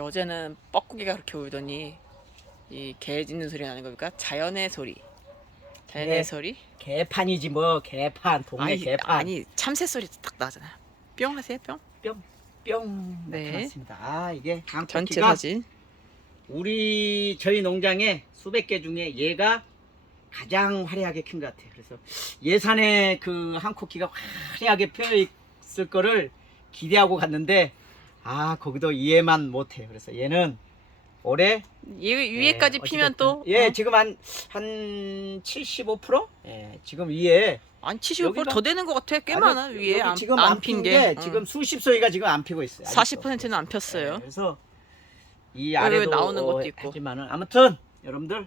어제는 뻐꾸기가 그렇게 울더니 이 개 짖는 소리 나는 겁니까? 자연의 소리. 자연의 개. 소리? 개판이지 뭐. 개판. 동네 개판. 아니 참새 소리 딱 나잖아요. 뿅 하세요 뿅. 뿅 네. 나타났습니다. 아, 이게 전체 앙코키가 사진. 저희 농장에 수백 개 중에 얘가 가장 화려하게 큰 것 같아요. 그래서 예산에 그 한코키가 화려하게 펴 있을 거를 기대하고 갔는데, 아, 거기도 이해만 못해요. 그래서 얘는 올해 위에까지 피면 또 예, 지금 한 75%? 예, 지금 위에 한 75% 더 되는 것 같아. 꽤 많아 위에 여기 지금 안 핀 게. 지금 수십 소리가 지금 안 피고 있어요. 40%는 안 폈어요. 예, 그래서 이 여기 아래도 나오는 것도 있고. 하지만은 아무튼 여러분들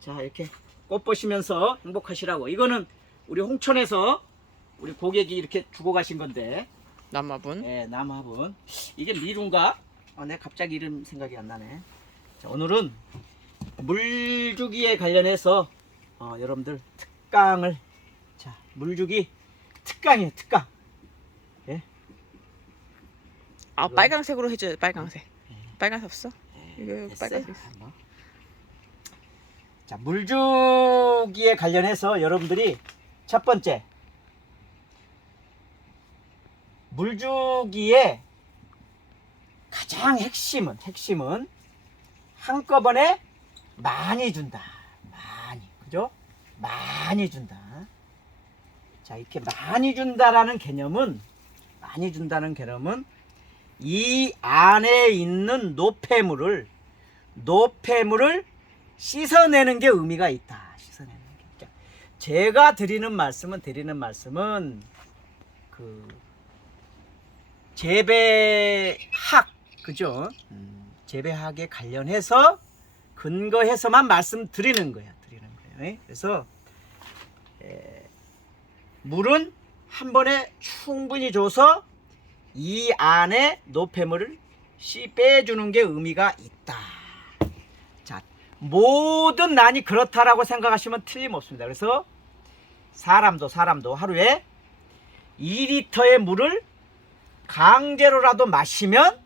자, 이렇게 꽃 보시면서 행복하시라고. 이거는 우리 홍천에서 우리 고객이 이렇게 주고 가신 건데, 남아분. 예, 남화분. 이게 미루인가? 내가 갑자기 이름 생각이 안 나네. 자, 오늘은 물주기에 관련해서 여러분들 특강을, 자, 물주기 특강이에요. 특강. 예? 아, 빨강색으로 해줘요. 빨강색. 예. 빨간색 없어? 이거 됐어요? 빨간색 있어. 뭐. 자, 물주기에 관련해서 여러분들이 첫 번째, 물주기의 가장 핵심은 한꺼번에 많이 준다. 많이. 그죠? 많이 준다. 자, 이렇게 많이 준다는 개념은 이 안에 있는 노폐물을 씻어내는 게 의미가 있다. 씻어내는 게. 제가 드리는 말씀은 그 재배학, 그죠? 재배학에 관련해서 근거해서만 말씀드리는 거예요. 그래서 물은 한 번에 충분히 줘서 이 안에 노폐물을 빼주는 게 의미가 있다. 자, 모든 난이 그렇다라고 생각하시면 틀림없습니다. 그래서 사람도 하루에 2리터의 물을 강제로라도 마시면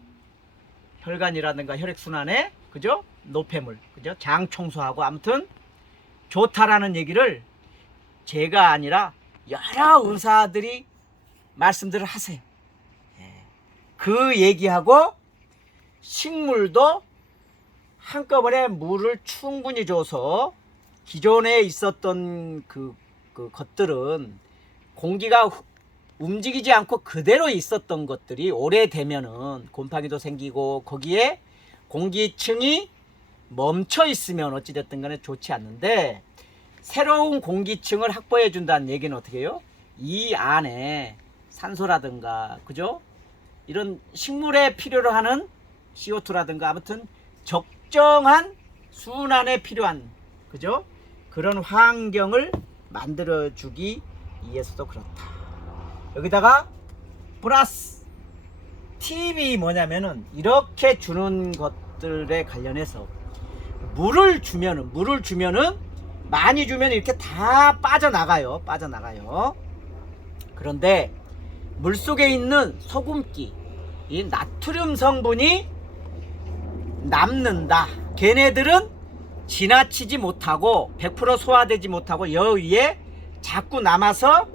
혈관이라든가 혈액순환에, 그죠? 노폐물, 그죠? 장 청소하고 아무튼 좋다라는 얘기를 제가 아니라 여러 의사들이 말씀들을 하세요. 그 얘기하고 식물도 한꺼번에 물을 충분히 줘서 기존에 있었던 그 것들은 공기가 움직이지 않고 그대로 있었던 것들이 오래되면은 곰팡이도 생기고 거기에 공기층이 멈춰 있으면 어찌됐든 간에 좋지 않는데, 새로운 공기층을 확보해 준다는 얘기는 어떻게 해요? 이 안에 산소라든가, 그죠? 이런 식물에 필요로 하는 CO2라든가 아무튼 적정한 순환에 필요한, 그죠? 그런 환경을 만들어 주기 위해서도 그렇다. 여기다가 플러스 팁이 뭐냐면은, 이렇게 주는 것들에 관련해서 물을 주면은 많이 주면 이렇게 다 빠져나가요. 그런데 물속에 있는 소금기, 이 나트륨 성분이 남는다. 걔네들은 지나치지 못하고 100% 소화되지 못하고 여 위에 자꾸 남아서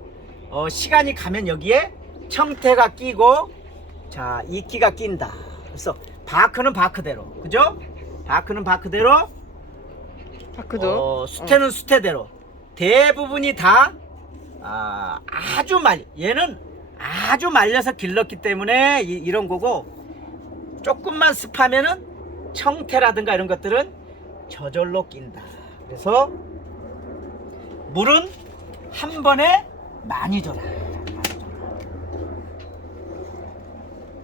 시간이 가면 여기에 청태가 끼고, 자, 이끼가 낀다. 그래서 바크는 바크대로, 그죠? 바크는 바크대로, 수태는 수태대로 대부분이 다 얘는 아주 말려서 길렀기 때문에 이런 거고, 조금만 습하면은 청태라든가 이런 것들은 저절로 낀다. 그래서 물은 한 번에 많이 줘라.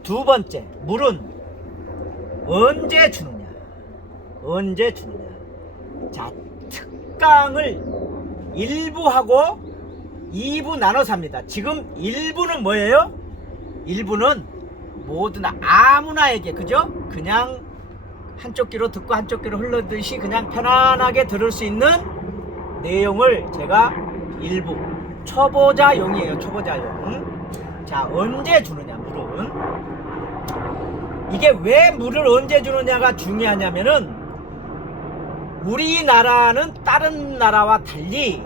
두 번째, 물은 언제 주느냐. 자, 특강을 1부하고 2부 나눠서 합니다. 지금 1부는 뭐예요? 1부는 모든 아무나에게, 그죠? 그냥 한쪽 귀로 듣고 한쪽 귀로 흘러듯이 그냥 편안하게 들을 수 있는 내용을 제가 일부 초보자용이에요. 초보자용. 자, 언제 주느냐, 물은 이게 왜 물을 언제 주느냐가 중요하냐면은 우리나라는 다른 나라와 달리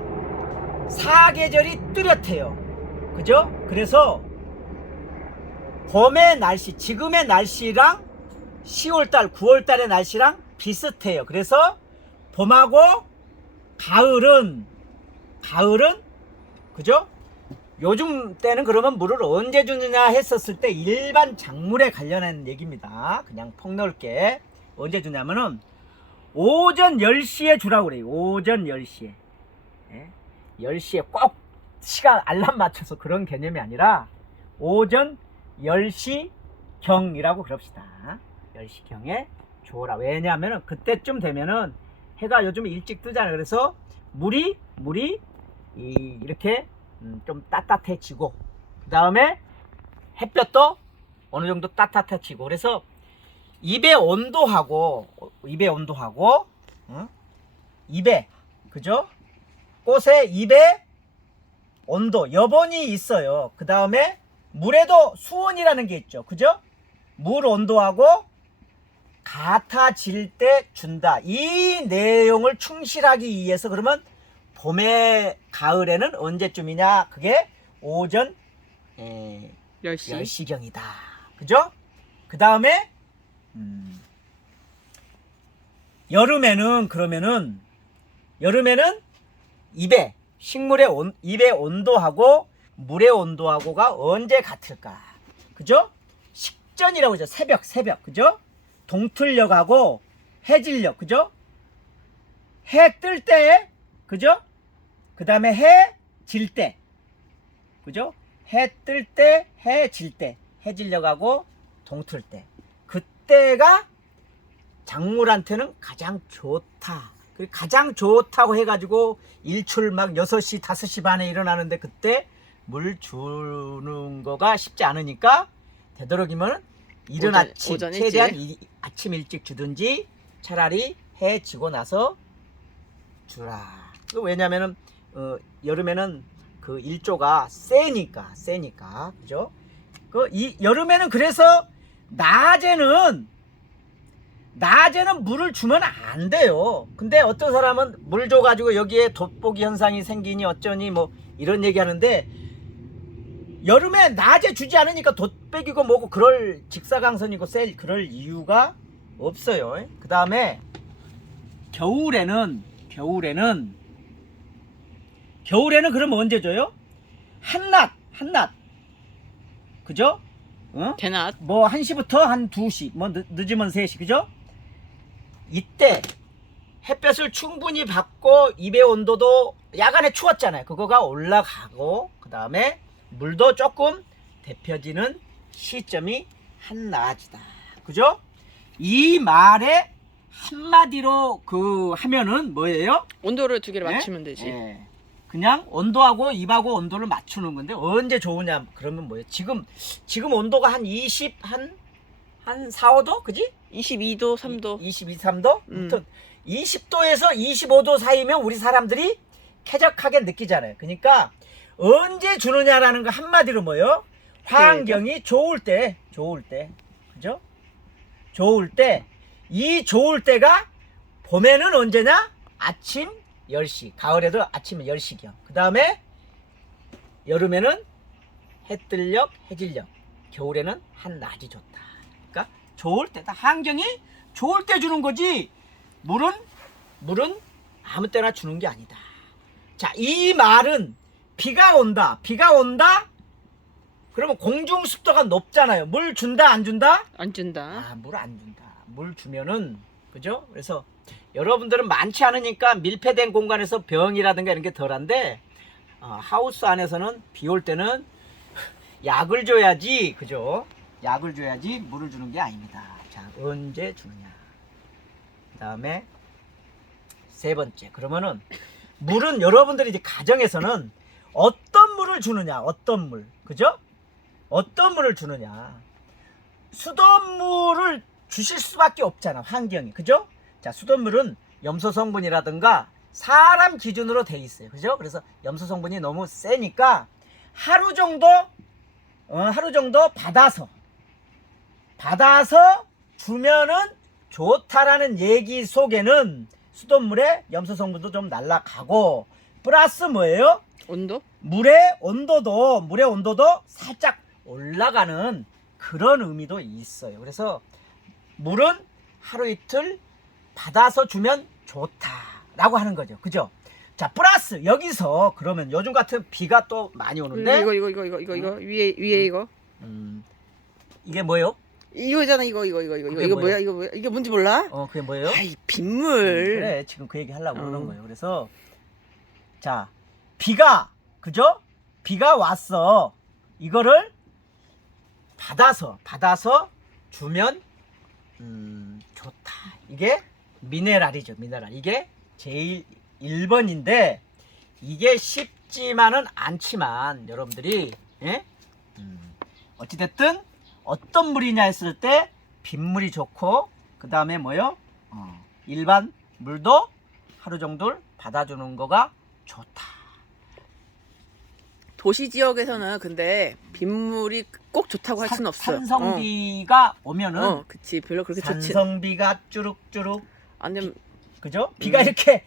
사계절이 뚜렷해요. 그죠? 그래서 봄의 날씨, 지금의 날씨랑 10월달, 9월달의 날씨랑 비슷해요. 그래서 봄하고 가을은 그죠? 요즘 때는 그러면 물을 언제 주느냐 했었을 때 일반 작물에 관련한 얘기입니다. 그냥 폭넓게 언제 주냐면은 오전 10시에 주라고 그래요. 오전 10시에. 예? 10시에 꼭 시간 알람 맞춰서 그런 개념이 아니라 오전 10시경이라고 그럽시다. 10시경에 줘라. 왜냐하면 그때쯤 되면은 해가 요즘 일찍 뜨잖아요. 그래서 물이 이렇게 좀 따뜻해지고 그 다음에 햇볕도 어느 정도 따뜻해지고 그래서 입의 온도하고 입에 그죠? 꽃의 입에 온도 여본이 있어요. 그 다음에 물에도 수온이라는 게 있죠. 그죠? 물 온도하고 같아질 때 준다. 이 내용을 충실하기 위해서 그러면 봄에 가을에는 언제쯤이냐? 그게 오전 10시경이다. 그죠? 그 다음에 여름에는 그러면은 입의 온도하고 물의 온도하고가 언제 같을까? 그죠? 식전이라고 하죠. 새벽. 그죠? 동틀녘하고 해질녘. 그죠? 해 뜰 때, 그죠? 그 다음에 해 질 때. 그죠? 해 뜰 때, 해 질 때. 해질녘하고 동틀 때. 그때가 작물한테는 가장 좋다. 가장 좋다고 해가지고 일출 막 6시, 5시 반에 일어나는데 그때 물 주는 거가 쉽지 않으니까 되도록이면 이른 아침, 최대한 아침 일찍 주든지 차라리 해 지고 나서 주라. 왜냐면은 여름에는 그 일조가 세니까. 그죠? 여름에는 그래서 낮에는 물을 주면 안 돼요. 근데 어떤 사람은 물 줘가지고 여기에 돋보기 현상이 생기니 어쩌니 뭐 이런 얘기 하는데 여름에 낮에 주지 않으니까 돋보기고 뭐고 그럴 직사광선이고 그럴 이유가 없어요. 그 다음에 겨울에는 그럼 언제 줘요? 한낮 그죠? 대낮 뭐 1시부터 한 2시 뭐 늦으면 3시 그죠? 이때 햇볕을 충분히 받고 입의 온도도 야간에 추웠잖아요. 그거가 올라가고 그 다음에 물도 조금 데펴지는 시점이 한낮이다. 그죠? 이 말에 한마디로 하면은 뭐예요? 온도를 두 개를 맞추면 되지. 네. 그냥 온도하고 입하고 온도를 맞추는 건데 언제 좋으냐 그러면 뭐예요? 지금 온도가 한 4, 5도? 그지? 22도, 3도. 22, 3도? 아무튼 20도에서 25도 사이면 우리 사람들이 쾌적하게 느끼잖아요. 그러니까 언제 주느냐라는 거 한마디로 뭐예요? 환경이 좋을 때. 그죠? 좋을 때. 이 좋을 때가 봄에는 언제냐? 아침 10시. 가을에도 아침 10시경. 그 다음에 여름에는 해뜰녘, 해질녘. 겨울에는 한낮이 좋다. 그러니까 좋을 때다. 환경이 좋을 때 주는 거지. 물은 아무 때나 주는 게 아니다. 자, 이 말은 비가 온다. 그러면 공중 습도가 높잖아요. 물 준다, 안 준다? 안 준다. 아, 물 안 준다. 물 주면은 그죠? 그래서 여러분들은 많지 않으니까 밀폐된 공간에서 병이라든가 이런 게 덜한데 하우스 안에서는 비 올 때는 약을 줘야지, 그죠? 약을 줘야지 물을 주는 게 아닙니다. 자, 언제 주느냐? 그 다음에 세 번째. 그러면은 물은 여러분들이 이제 가정에서는 어떤 물을 주느냐? 어떤 물, 그죠? 어떤 물을 주느냐? 수돗물을 주실 수밖에 없잖아, 환경이, 그죠? 자, 수돗물은 염소 성분이라든가 사람 기준으로 돼 있어요, 그죠? 그래서 염소 성분이 너무 세니까 하루 정도 받아서 받아서 주면은 좋다라는 얘기 속에는 수돗물의 염소 성분도 좀 날아가고 플러스 뭐예요? 온도? 물의 온도도 살짝 올라가는 그런 의미도 있어요. 그래서 물은 하루 이틀 받아서 주면 좋다라고 하는 거죠. 그죠? 자, 플러스 여기서 그러면 요즘 같은 비가 또 많이 오는데 이거 위에 이거 이게 뭐예요? 이거잖아. 이거 그게 뭐야? 이거 뭐야? 이게 뭔지 몰라? 그게 뭐예요? 아이, 빗물. 그래, 지금 그 얘기 하려고 그러는 거예요. 그래서 자, 비가 그죠? 비가 왔어. 이거를 받아서 주면 좋다. 이게 미네랄이죠. 미네랄. 이게 제일 1번인데 이게 쉽지만은 않지만 여러분들이 어찌됐든 어떤 물이냐 했을 때 빗물이 좋고 그 다음에 뭐요? 일반 물도 하루 정도를 받아주는 거가 좋다. 도시 지역에서는 근데 빗물이 꼭 좋다고 할 수는 없어요. 산성비가 오면은 그치. 별로 그렇게 좋지. 산성비가 쭈룩쭈룩 안 되면 그죠? 비가 이렇게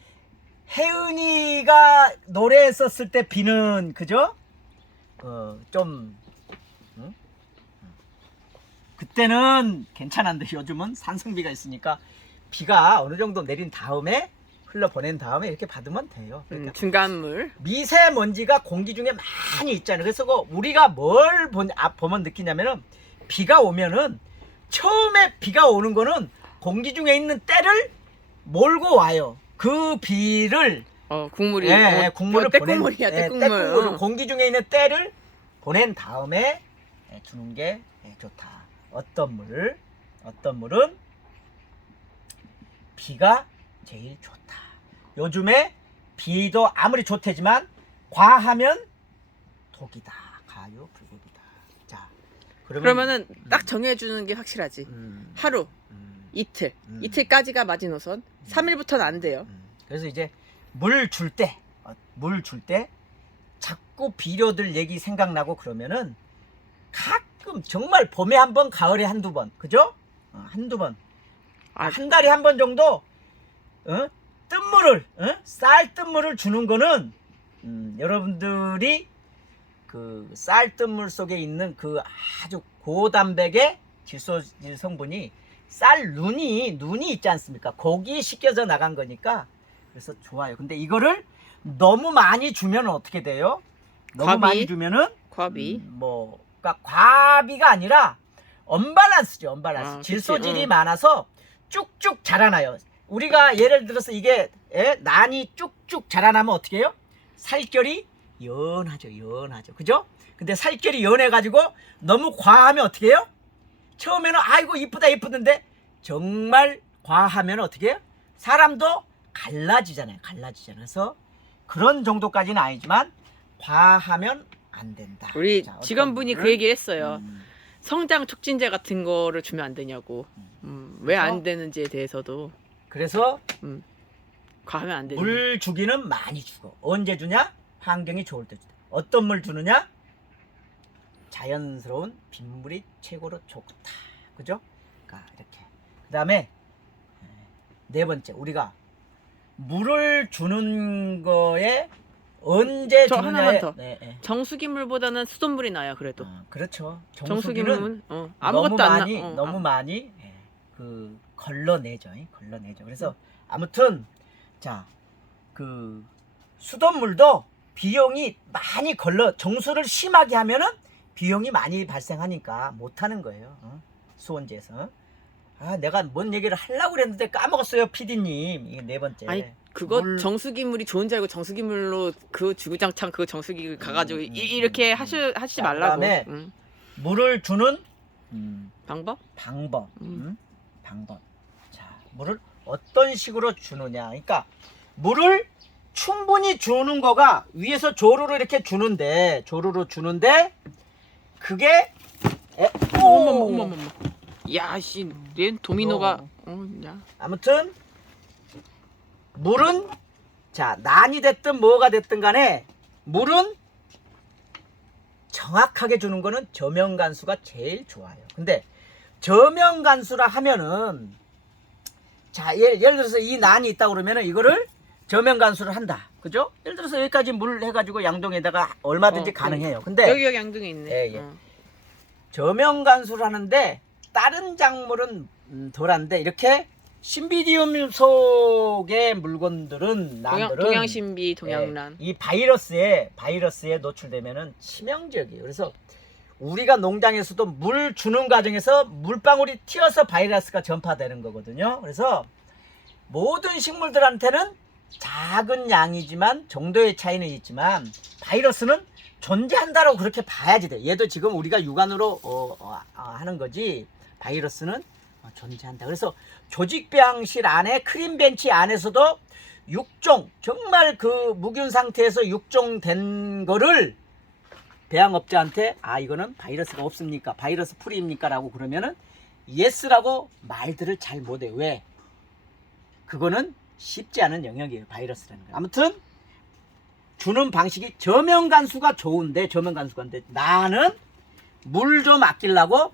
혜은이가 노래했었을 때 비는 그죠? 좀 그때는 괜찮았는데 요즘은 산성비가 있으니까 비가 어느 정도 내린 다음에 흘러보낸 다음에 이렇게 받으면 돼요. 그러니까 중간물. 미세먼지가 공기 중에 많이 있잖아요. 그래서 우리가 뭘 보면 느끼냐면은 비가 오면은 처음에 비가 오는 거는 공기 중에 있는 때를 몰고 와요. 그 비를 국물이 국물을 때국물이야. 때국물. 공기 중에 있는 때를 보낸 다음에 주는 게 좋다. 어떤 물은 비가 제일 좋다. 요즘에 비도 아무리 좋대지만 과하면 독이다. 가요 불급이다. 자, 그러면은 딱 정해주는 게 확실하지. 하루, 이틀, 이틀까지가 마지노선. 3일부터는 안 돼요. 그래서 이제 물 줄 때 자꾸 비료들 얘기 생각나고 그러면은 가끔 정말 봄에 한 번, 가을에 한두 번, 그죠? 한두 번, 한 달에 한 번 정도 뜬물을 쌀 뜬물을 주는 거는 여러분들이 그 쌀 뜬물 속에 있는 그 아주 고단백의 질소질 성분이 쌀 눈이 있지 않습니까? 거기 씻겨져 나간 거니까 그래서 좋아요. 근데 이거를 너무 많이 주면 어떻게 돼요? 너무 많이 주면은 과비. 그러니까 과비가 아니라 언밸런스죠. 언밸런스. 질소질이 많아서 쭉쭉 자라나요. 우리가 예를 들어서 이게 난이 쭉쭉 자라나면 어떻게 해요? 살결이 연하죠. 그죠? 근데 살결이 연해가지고 너무 과하면 어떻게 해요? 처음에는 아이고 이쁘던데 정말 과하면 어떻게 해요? 사람도 갈라지잖아요. 그래서 그런 정도까지는 아니지만 과하면 안 된다. 우리 직원분이 그 얘기를 했어요. 성장 촉진제 같은 거를 주면 안 되냐고. 왜 안 되는지에 대해서도. 그래서 과하면 안 되냐. 물 주기는 많이 주고 언제 주냐? 환경이 좋을 때 주다. 어떤 물 주느냐? 자연스러운 빗물이 최고로 좋다. 그죠? 그러니까 이렇게. 그 다음에 네 번째 우리가 물을 주는 거에 언제 저 주느냐에 하나만 더. 정수기 물보다는 수돗물이 나요. 그래도. 그렇죠. 정수기 정수기는 물은 아무것도 안 나. 너무 많이 걸러내죠. 그래서 아무튼 자, 그 수돗물도 비용이 많이 정수를 심하게 하면은 비용이 많이 발생하니까 못 하는 거예요. 수원지에서. 내가 뭔 얘기를 하려고 그랬는데 까먹었어요, PD님. 이게 네 번째. 아니 그거 정수기 물이 좋은 줄 알고 정수기 물로 그 주구장창 그 정수기 가가지고 이렇게 하시지 말라고. 그다음에 물을 주는 방법. 자, 물을 어떤 식으로 주느냐. 그러니까 물을 충분히 주는 거가 위에서 조루로 이렇게 주는데 그게 어머머머머. 야씨, 얜 도미노가. 야. 아무튼 물은 자 난이 됐든 뭐가 됐든 간에 물은 정확하게 주는 거는 저면간수가 제일 좋아요. 근데 저면간수라 하면은 자 예를 들어서 이 난이 있다 그러면은 이거를 저면간수를 한다. 그죠? 예를 들어서 여기까지 물 해가지고 양동에다가 얼마든지 가능해요. 근데 여기 양동이 있네. 예, 예. 저면간수를 하는데 다른 작물은 덜한데 이렇게 신비디움 속의 물건들은 난들은 동양신비, 동양란. 이 바이러스에 노출되면은 치명적이에요. 그래서 우리가 농장에서도 물 주는 과정에서 물방울이 튀어서 바이러스가 전파되는 거거든요. 그래서 모든 식물들한테는 작은 양이지만 정도의 차이는 있지만 바이러스는 존재한다라고 그렇게 봐야지 돼. 얘도 지금 우리가 육안으로 하는 거지 바이러스는 존재한다. 그래서 조직배양실 안에 크림벤치 안에서도 육종 정말 그 무균 상태에서 육종된 거를 배양업자한테 이거는 바이러스가 없습니까? 바이러스 프리입니까? 라고 그러면은 예스라고 말들을 잘 못해요. 왜? 그거는 쉽지 않은 영역이에요. 바이러스라는 거. 아무튼 주는 방식이 저면간수가 좋은데 저면간수가인데 나는 물 좀 아끼려고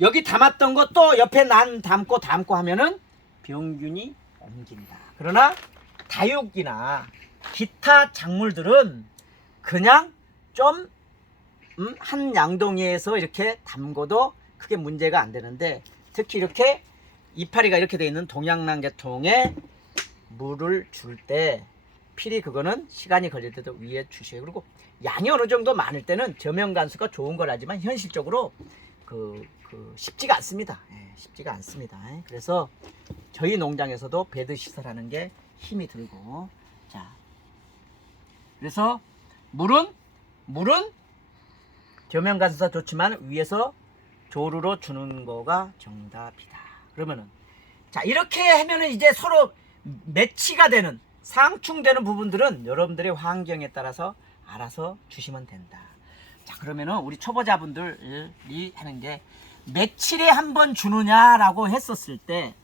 여기 담았던 거 또 옆에 난 담고 하면은 병균이 옮긴다. 그러나 다육이나 기타 작물들은 그냥 좀 한 양동이에서 이렇게 담궈도 크게 문제가 안 되는데 특히 이렇게 이파리가 이렇게 되어 있는 동양란 계통에 물을 줄 때 필히 그거는 시간이 걸릴 때도 위에 주셔요. 그리고 양이 어느 정도 많을 때는 저면간수가 좋은 걸 하지만 현실적으로 쉽지가 않습니다. 쉽지가 않습니다. 그래서 저희 농장에서도 배드 시설하는 게 힘이 들고 자 그래서 물은 저면간수가 좋지만 위에서 조루로 주는 거가 정답이다. 그러면은 자 이렇게 하면은 이제 서로 매치가 되는 상충되는 부분들은 여러분들의 환경에 따라서 알아서 주시면 된다. 자 그러면은 우리 초보자분들이 하는 게 며칠에 한 번 주느냐라고 했었을 때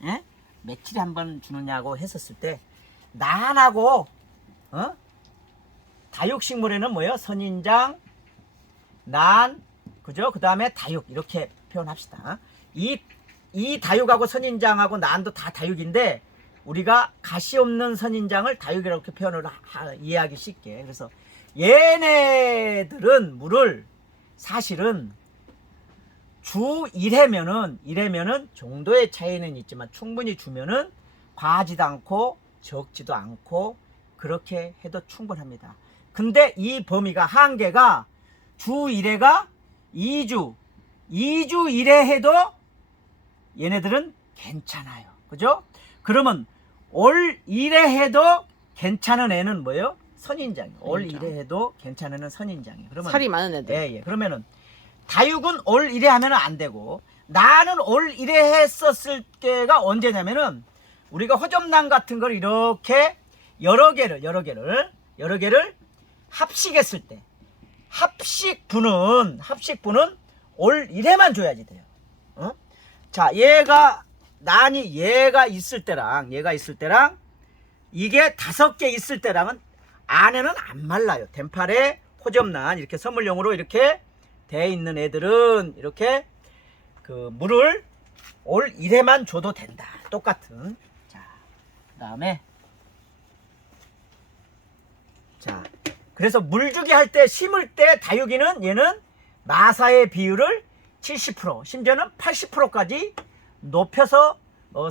며칠에 한 번 주느냐고 했었을 때 난하고 다육식물에는 뭐예요? 선인장, 난, 그죠? 그 다음에 다육 이렇게 표현합시다. 이 다육하고 선인장하고 난도 다 다육인데 우리가 가시 없는 선인장을 다육이라고 이렇게 표현을 이해하기 쉽게. 그래서 얘네들은 물을 사실은 주 1회면은 정도의 차이는 있지만 충분히 주면은 과하지도 않고 적지도 않고 그렇게 해도 충분합니다. 근데 이 범위가 한계가 주 1회가 2주 1회 해도 얘네들은 괜찮아요. 그죠? 그러면 올 1회 해도 괜찮은 애는 뭐예요? 선인장이에요. 올 1회 해도 괜찮은 애는 선인장이에요. 그러면 살이 많은 애들. 예. 그러면은 다육은 올 1회 하면은 안 되고 나는 올 1회 했었을 때가 언제냐면은 우리가 호접란 같은 걸 이렇게 여러 개를 합식했을 때 합식분은 올 1회만 줘야지 돼요. 자, 얘가 있을 때랑 이게 5개 있을 때랑은 안에는 안 말라요. 덴팔에 호접란 이렇게 선물용으로 이렇게 돼 있는 애들은 이렇게 그 물을 올 1회만 줘도 된다. 똑같은. 자, 그다음에 자, 그래서 물주기 할 때 심을 때 다육이는 얘는 마사의 비율을 70% 심지어는 80%까지 높여서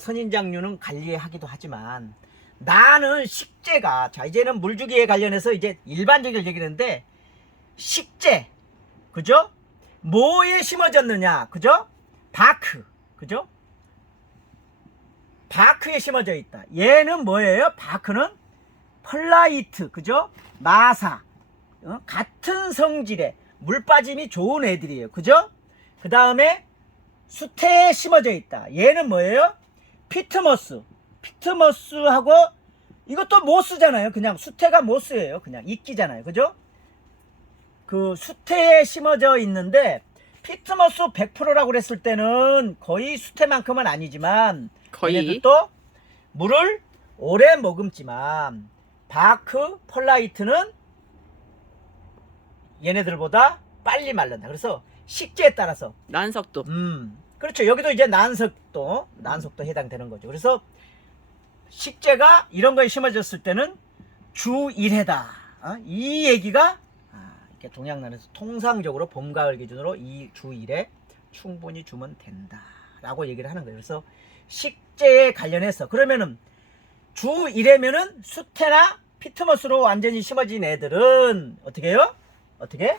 선인장류는 관리하기도 하지만 나는 식재가 자 이제는 물주기에 관련해서 이제 일반적인 얘기를 했는데 식재 그죠? 뭐에 심어졌느냐 그죠? 바크 그죠? 바크에 심어져 있다. 얘는 뭐예요? 바크는 펄라이트 그죠? 마사 같은 성질의 물 빠짐이 좋은 애들이에요. 그죠? 그 다음에 수태에 심어져 있다. 얘는 뭐예요? 피트머스하고 이것도 모스잖아요. 그냥 수태가 모스예요. 그냥 이끼잖아요. 그죠? 그 수태에 심어져 있는데 피트머스 100%라고 그랬을 때는 거의 수태만큼은 아니지만 거의 얘네들도 물을 오래 머금지만 바크 펄라이트는 얘네들보다 빨리 말른다. 그래서 식재에 따라서 난석도. 그렇죠. 여기도 이제 난석도 해당되는 거죠. 그래서 식재가 이런 거에 심어졌을 때는 주 1회다. 이 얘기가 이렇게 동양난에서 통상적으로 봄, 가을 기준으로 이 주 1회 충분히 주면 된다라고 얘기를 하는 거예요. 그래서 식재에 관련해서 그러면은 주 1회면은 수태나 피트모스로 완전히 심어진 애들은 어떻게 해요? 어떻게?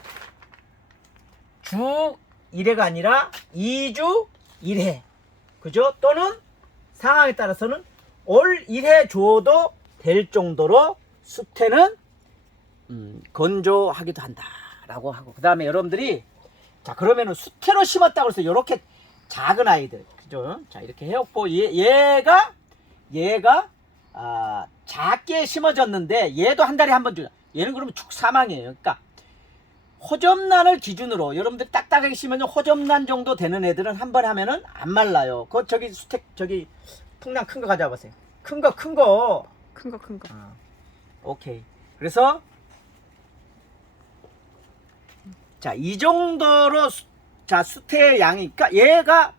주 1회가 아니라 2주 1회. 그죠? 또는 상황에 따라서는 올 1회 줘도 될 정도로 수태는 건조하기도 한다라고 하고, 그 다음에 여러분들이 자 그러면은 수태로 심었다고 해서 이렇게 작은 아이들, 그죠? 자 이렇게 해갖고 얘가 작게 심어졌는데 얘도 한 달에 한 번 주자. 얘는 그러면 축사망이에요. 그러니까 호접란을 기준으로 여러분들 딱딱하게 심으면 호접란 정도 되는 애들은 한 번 하면은 안 말라요. 그 저기 수택 저기 풍랑 큰 거 가져와 보세요. 큰 거. 오케이. 그래서 자 이 정도로 자 수태의 양이, 그러니까 얘가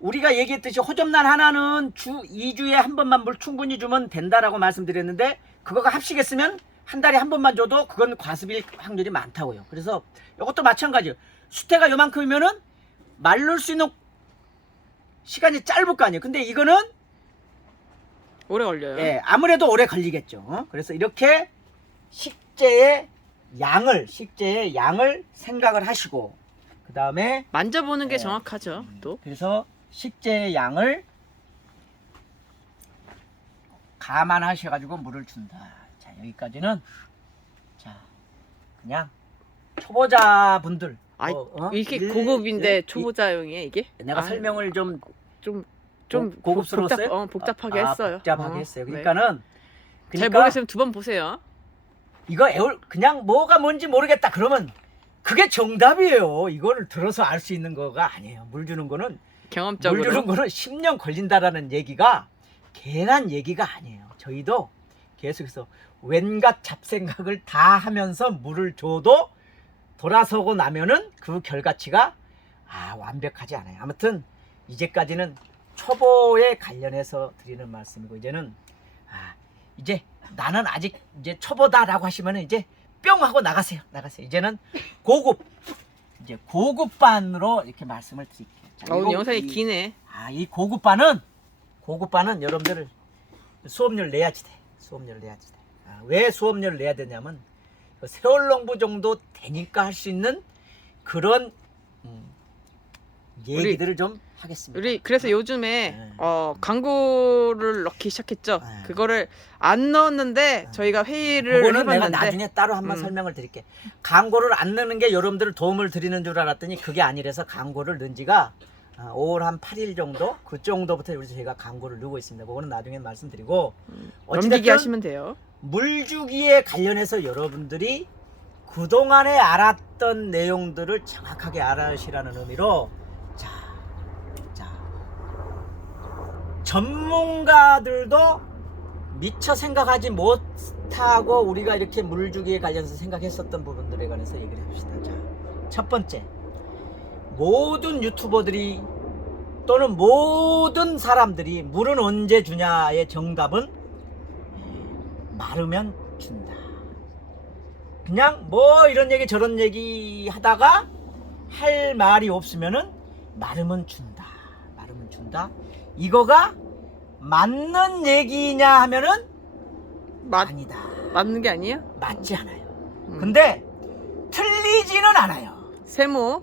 우리가 얘기했듯이 호접란 하나는 주 2주에 한 번만 물 충분히 주면 된다라고 말씀드렸는데, 그거가 합식했으면 한 달에 한 번만 줘도 그건 과습일 확률이 많다고요. 그래서 이것도 마찬가지예요. 수태가 요만큼이면은 말릴 수 있는 시간이 짧을 거 아니에요. 근데 이거는 오래 걸려요. 예, 아무래도 오래 걸리겠죠. 그래서 이렇게 식재의 양을 생각을 하시고, 그 다음에 만져보는 게 정확하죠. 또 그래서 식재의 양을 감안하셔가지고 물을 준다. 자 여기까지는 자 그냥 초보자분들 이렇게 고급인데 초보자용이에요 이게? 내가 설명을 좀 고급스러웠어요? 복잡, 복잡하게 했어요. 복잡하게 했어요. 네. 그러니까는 잘 모르겠으면 두 번 보세요. 이거 그냥 뭐가 뭔지 모르겠다 그러면 그게 정답이에요. 이거를 들어서 알 수 있는 거가 아니에요. 물 주는 거는 경험적으로. 물 주는 거는 10년 걸린다라는 얘기가 괜한 얘기가 아니에요. 저희도 계속해서 웬갖 잡생각을 다 하면서 물을 줘도 돌아서고 나면은 그 결과치가 완벽하지 않아요. 아무튼 이제까지는 초보에 관련해서 드리는 말씀이고, 이제는 이제 나는 아직 이제 초보다라고 하시면은 이제 뿅 하고 나가세요. 이제는 고급반으로 이렇게 말씀을 드릴게요. 자, 오늘 영상이 기네. 이 고급반은 여러분들 수업료를 내야지 돼. 왜 수업료를 내야 되냐면 세월농부 정도 되니까 할 수 있는 그런 얘기들을 좀 하겠습니다. 우리 그래서 요즘에 광고를 넣기 시작했죠. 그거를 안 넣었는데 저희가 회의를 그거는 해봤는데 내가 나중에 따로 한번 설명을 드릴게. 광고를 안 넣는 게 여러분들 도움을 드리는 줄 알았더니 그게 아니라서 광고를 넣은 지가 5월 한 8일 정도? 그 정도부터 저희가 광고를 넣고 있습니다. 그거는 나중에 말씀드리고, 넘기기 하시면 돼요. 물주기에 관련해서 여러분들이 그동안에 알았던 내용들을 정확하게 알아시라는 의미로 자 전문가들도 미처 생각하지 못하고 우리가 이렇게 물주기에 관련해서 생각했었던 부분들에 관해서 얘기를 해봅시다. 자, 첫 번째, 모든 유튜버들이 또는 모든 사람들이 물은 언제 주냐의 정답은 마르면 준다. 그냥 뭐 이런 얘기 저런 얘기 하다가 할 말이 없으면은 마르면 준다. 이거가 맞는 얘기냐 하면은 아니다. 맞는 게 아니에요? 맞지 않아요. 근데 틀리지는 않아요. 세모.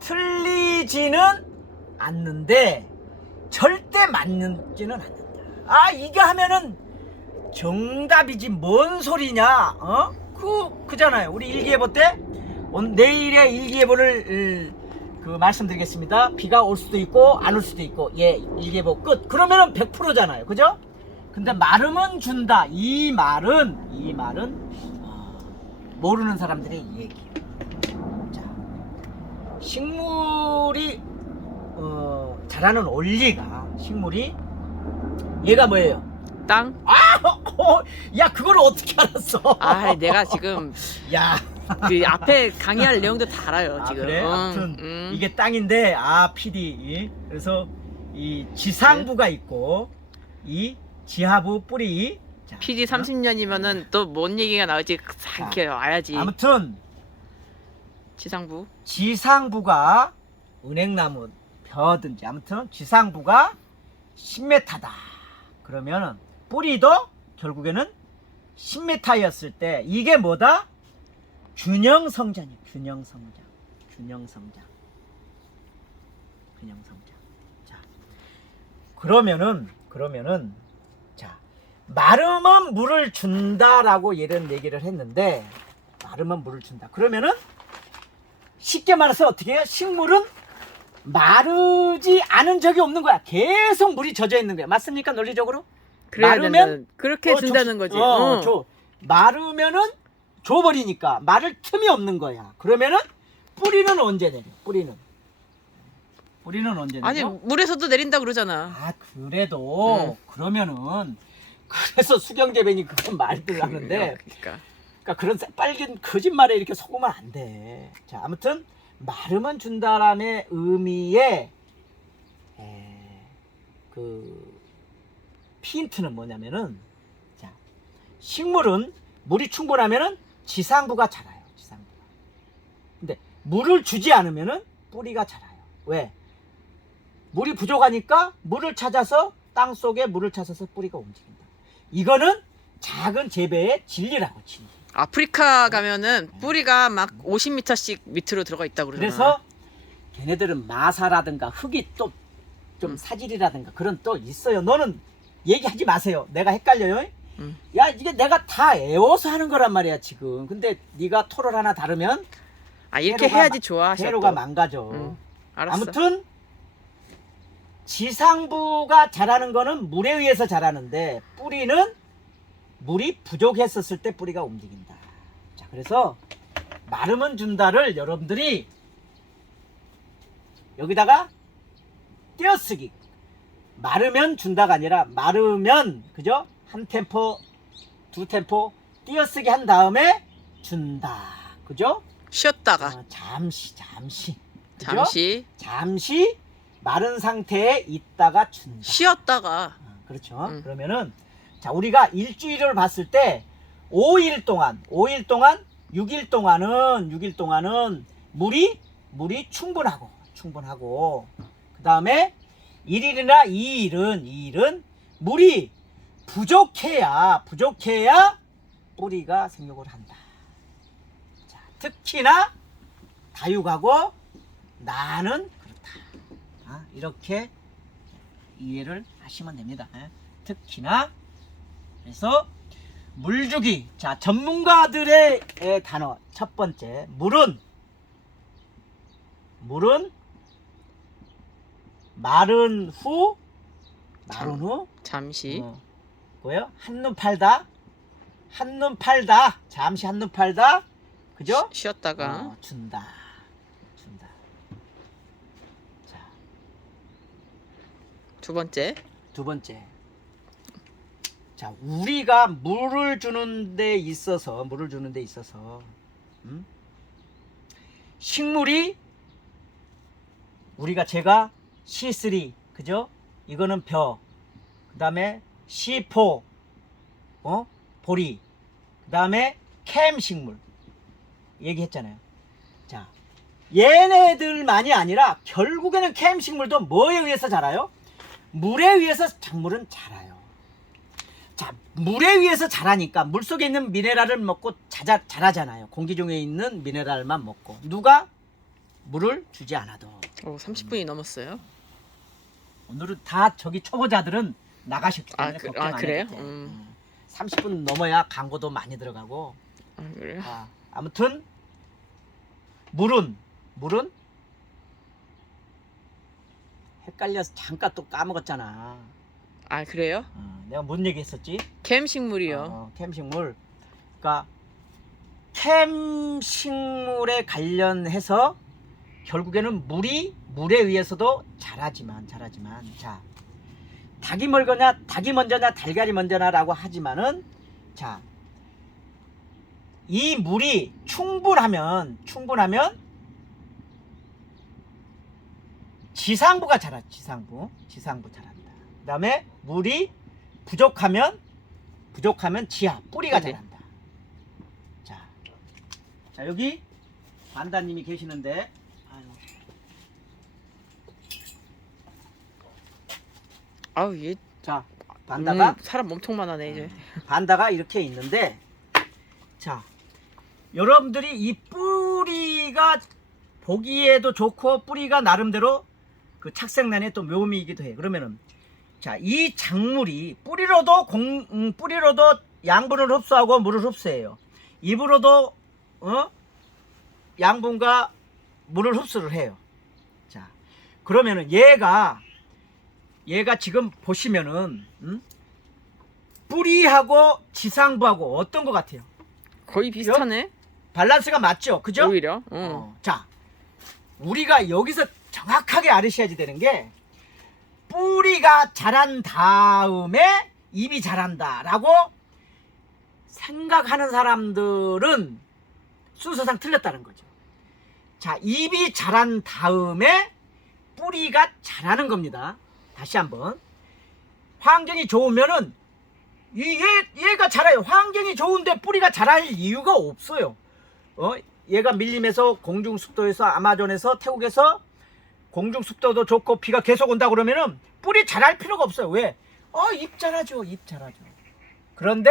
틀리지는 않는데 절대 맞지는 않는다. 이게 하면은 정답이지 뭔 소리냐? 그잖아요. 우리 일기예보 때 내일의 일기예보를 말씀드리겠습니다. 비가 올 수도 있고 안 올 수도 있고, 일기예보 끝. 그러면은 100%잖아요. 그죠? 근데 마르면 준다. 이 말은 모르는 사람들의 얘기예요. 자, 식물이 자라는 원리가, 식물이 얘가 뭐예요? 땅. 야, 그걸 어떻게 알았어? 내가 지금 야, 그 앞에 강의할 내용도 다 알아요 아, 지금. 그래? 아무튼 이게 땅인데 PD 그래서 이 지상부가 있고 이 지하부 뿌리. 자, PD 30년이면은 또 뭔 얘기가 나올지 이렇게 와야지. 아무튼 지상부. 지상부가 은행나무 벼든지 아무튼 지상부가 10m다. 그러면은 뿌리도 결국에는 10m였을 때 이게 뭐다? 균형 성장이야. 균형 성장. 균형 성장. 균형 성장. 자. 그러면은 자. 마르면 물을 준다라고 이런 얘기를 했는데 마르면 물을 준다. 그러면은 쉽게 말해서 어떻게 해요? 식물은 마르지 않은 적이 없는 거야. 계속 물이 젖어 있는 거야. 맞습니까? 논리적으로? 그래야 마르면 된다는, 그렇게 준다는 거지. 마르면은 줘버리니까 마를 틈이 없는 거야. 그러면은 뿌리는 언제 내려? 뿌리는 언제 내려? 아니 물에서도 내린다 그러잖아. 아 그래도 그러면은 그래서 수경재배니 그건 말들 하는데 그러니까 그런 새빨간 거짓말에 이렇게 속으면 안 돼. 자 아무튼 마르면 준다라는 의미의 그 힌트는 뭐냐면은 자 식물은 물이 충분하면은 지상부가 자라요. 지상부가. 근데 물을 주지 않으면은 뿌리가 자라요. 왜? 물이 부족하니까 물을 찾아서 땅 속에 물을 찾아서 뿌리가 움직인다. 이거는 작은 재배의 진리라고 진리. 아프리카 가면은 뿌리가 막 50m씩 밑으로 들어가 있다 그러잖아. 그래서 걔네들은 마사라든가 흙이 또 좀 사질이라든가 그런 또 있어요. 너는 얘기하지 마세요. 내가 헷갈려요. 야 이게 내가 다 애워서 하는 거란 말이야 지금. 근데 네가 토를 하나 다르면 이렇게 해야지 좋아. 회로가 망가져. 알았어. 아무튼 지상부가 자라는 거는 물에 의해서 자라는데 뿌리는 물이 부족했었을 때 뿌리가 움직인다. 자 그래서 마르면 준다를 여러분들이 여기다가 띄어쓰기. 마르면 준다가 아니라 마르면 그죠? 한 템포 두 템포 띄어쓰기 한 다음에 준다. 그죠? 쉬었다가 잠시 그죠? 잠시 마른 상태에 있다가 준다. 쉬었다가 그렇죠. 그러면은 자 우리가 일주일을 봤을 때 5일 동안 6일 동안은 물이 충분하고 그 다음에 1일이나 2일은 물이 부족해야 뿌리가 생육을 한다. 자, 특히나 다육하고 나는 그렇다. 이렇게 이해를 하시면 됩니다. 특히나 그래서 물주기. 자 전문가들의 단어 첫 번째 물은 마른 후 잠시 뭐요? 한눈 팔다 잠시 한눈 팔다 그죠? 쉬었다가 준다. 자 두 번째 자 우리가 물을 주는 데 있어서 식물이 제가 C3 그죠? 이거는 벼 그 다음에 C4 보리 그 다음에 캠 식물 얘기했잖아요. 자 얘네들만이 아니라 결국에는 캠 식물도 뭐에 의해서 자라요? 물에 의해서 작물은 자라요. 자 물에 의해서 자라니까 물속에 있는 미네랄을 먹고 자라잖아요. 공기 중에 있는 미네랄만 먹고 누가 물을 주지 않아도. 30분이 넘었어요. 오늘은 다 저기 초보자들은 나가셨기 때문에 걱정 안 그래요? 해도 돼. 30분 넘어야 광고도 많이 들어가고. 그래요? 아무튼 물은 헷갈려서 잠깐 또 까먹었잖아. 그래요? 내가 뭔 얘기했었지? 캠식물이요. 캠식물. 그러니까 캠식물에 관련해서 결국에는 물에 의해서도 자라지만 자 닭이 먼저냐 달걀이 먼저냐라고 하지만은 자 이 물이 충분하면 지상부가 자라. 지상부 자란다. 그 다음에 물이 부족하면 지하 뿌리가 네. 자란다. 자 여기 반다님이 계시는데, 아우 얘 자 반다가 사람 엄청 많아네 이제. 반다가 이렇게 있는데, 자 여러분들이 이 뿌리가 보기에도 좋고 뿌리가 나름대로 그 착색난의 또 묘미이기도 해. 그러면은 자 이 작물이 뿌리로도 양분을 흡수하고 물을 흡수해요. 입으로도 양분과 물을 흡수를 해요. 자 그러면은 얘가 지금 보시면은 뿌리하고 지상부하고 어떤 것 같아요? 거의 비슷하네. 밸런스가 맞죠? 그죠? 오히려. 자 우리가 여기서 정확하게 알으셔야지 되는 게, 뿌리가 자란 다음에 잎이 자란다 라고 생각하는 사람들은 순서상 틀렸다는 거죠. 자 잎이 자란 다음에 뿌리가 자라는 겁니다. 다시 한번, 환경이 좋으면은 얘가 자라요. 환경이 좋은데 뿌리가 자랄 이유가 없어요. 얘가 밀림에서 공중습도에서 아마존에서 태국에서 공중습도도 좋고 비가 계속 온다 그러면은 뿌리 자랄 필요가 없어요. 왜? 잎 자라죠. 그런데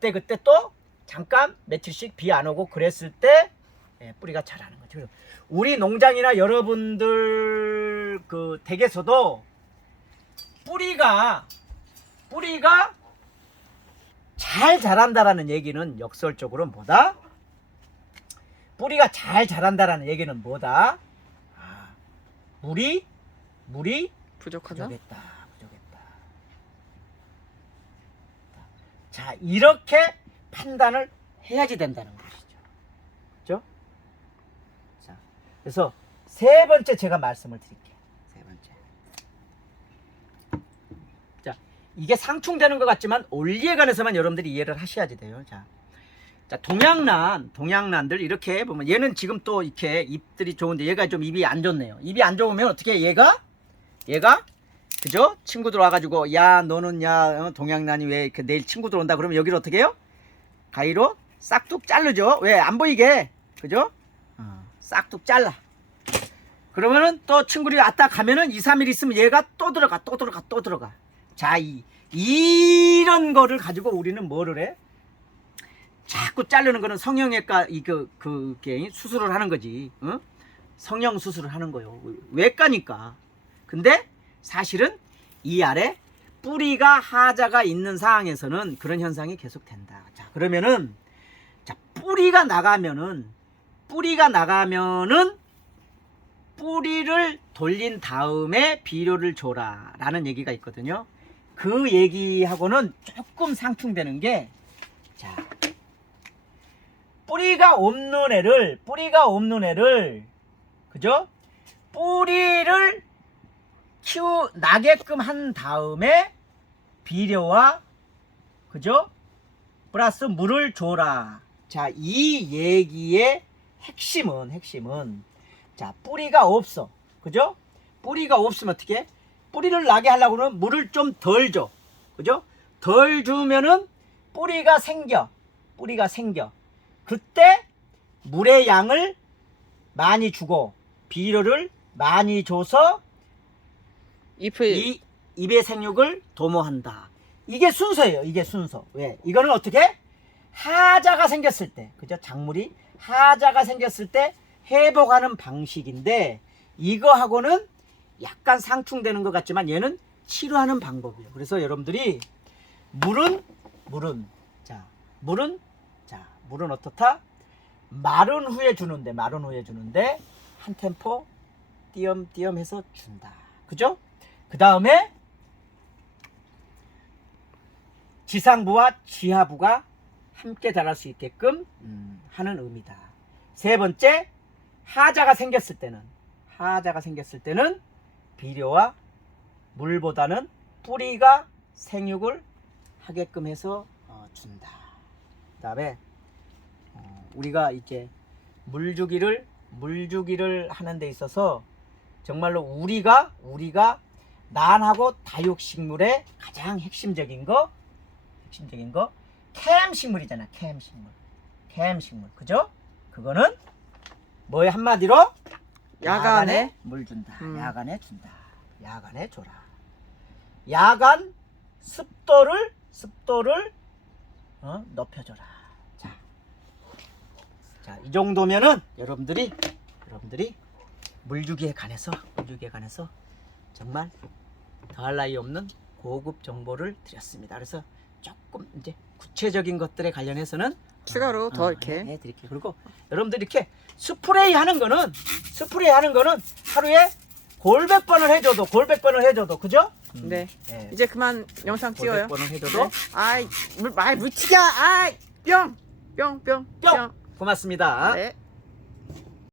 그때 또 잠깐 며칠씩 비 안 오고 그랬을 때 뿌리가 자라는 거죠. 우리 농장이나 여러분들 그 댁에서도 뿌리가 잘 자란다라는 얘기는 역설적으로 뭐다? 뿌리가 잘 자란다라는 얘기는 뭐다? 물이 부족하다. 부족했다. 자 이렇게 판단을 해야지 된다는 것이죠. 그렇죠? 자 그래서 세 번째 제가 말씀을 드릴게요. 세 번째. 자 이게 상충되는 것 같지만 원리에 관해서만 여러분들이 이해를 하셔야지 돼요. 자 동양란들 이렇게 보면 얘는 지금 또 이렇게 잎들이 좋은데 얘가 좀 잎이 안 좋네요. 잎이 안 좋으면 어떻게 얘가 그죠? 친구들 와가지고 야 너는 동양란이 왜 이렇게 내일 친구들 온다 그러면 여기를 어떻게 해요? 가위로 싹둑 자르죠. 왜? 안 보이게. 그죠? 싹둑 잘라. 그러면은 또 친구들이 왔다 가면은 2, 3일 있으면 얘가 또 들어가. 자 이런 거를 가지고 우리는 뭐를 해? 자꾸 자르는 거는 성형외과 그게 수술을 하는 거지. 성형 수술을 하는 거예요. 외과니까. 근데 사실은 이 아래 뿌리가 하자가 있는 상황에서는 그런 현상이 계속된다. 자 그러면은 뿌리가 나가면은 뿌리를 돌린 다음에 비료를 줘라 라는 얘기가 있거든요. 그 얘기하고는 조금 상충되는 게, 자 뿌리가 없는 애를 그죠? 뿌리를 나게끔 한 다음에 비료와 그죠? 플러스 물을 줘라. 자, 이 얘기의 핵심은 자, 뿌리가 없어. 그죠? 뿌리가 없으면 어떻게? 뿌리를 나게 하려고 그러면 물을 좀 덜 줘. 그죠? 덜 주면은 뿌리가 생겨. 그때 물의 양을 많이 주고 비료를 많이 줘서 잎의 생육을 도모한다. 이게 순서예요. 이게 순서. 왜? 이거는 어떻게? 하자가 생겼을 때, 그죠? 작물이 하자가 생겼을 때 회복하는 방식인데, 이거하고는 약간 상충되는 것 같지만 얘는 치료하는 방법이에요. 그래서 여러분들이 물은 어떻다? 마른 후에 주는데 한 템포 띄엄띄엄 해서 준다. 그죠? 그 다음에 지상부와 지하부가 함께 자랄 수 있게끔 하는 의미다. 세 번째, 하자가 생겼을 때는 비료와 물보다는 뿌리가 생육을 하게끔 해서 준다. 그 다음에 우리가 이제 물주기를 하는 데 있어서 정말로 우리가 난하고 다육식물의 가장 핵심적인 거 캠식물이잖아. 캠식물 그죠? 그거는 뭐의 한마디로 야간에 물 준다. 음. 야간에 준다. 야간에 줘라. 야간 습도를 높여줘라. 자, 이 정도면은 여러분들이 물주기에 관해서 정말 더할 나위 없는 고급 정보를 드렸습니다. 그래서 조금 이제 구체적인 것들에 관련해서는 추가로 더 이렇게 해드릴게요. 그리고 여러분들 이렇게 스프레이 하는 거는 하루에 골백 번을 해줘도 그죠? 네. 예. 이제 그만 영상 찍어요. 골백 번을 해줘도 네. 아이 물 많이 묻히자. 아이 뿅. 고맙습니다. 네.